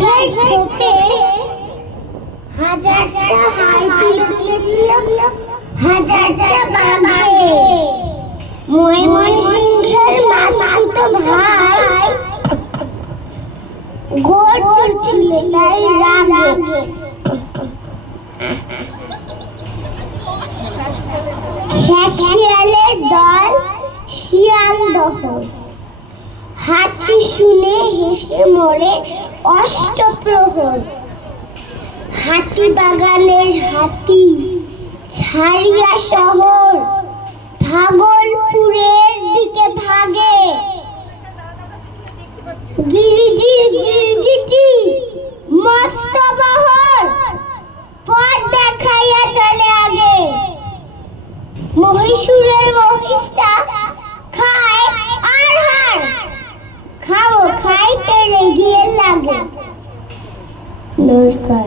বাঘের ঝোপে হাজারটা হাই তুলেছিল হাজারটা বাঘে। ময়মনসিংহের মাসতুতো ভাই ঘোড় চড়ছিল তাই রাগে। শিয়ালের দল শিয়াল দহন, হাতি শুনে হেসে মরে অষ্টপ্রহর। হাতি বাগানের হাতি ছাড়িয়া শহর, ভাগলপুরের দিকে ভাগে। গিরিজির গিরগিটি মস্ত বহর, পথ দেখাইয়া চলে আগে। মহীশূরের মহিষটা খায় আর হার, খাও খাইতে লেগিয়ে লাগে। নমস্কার।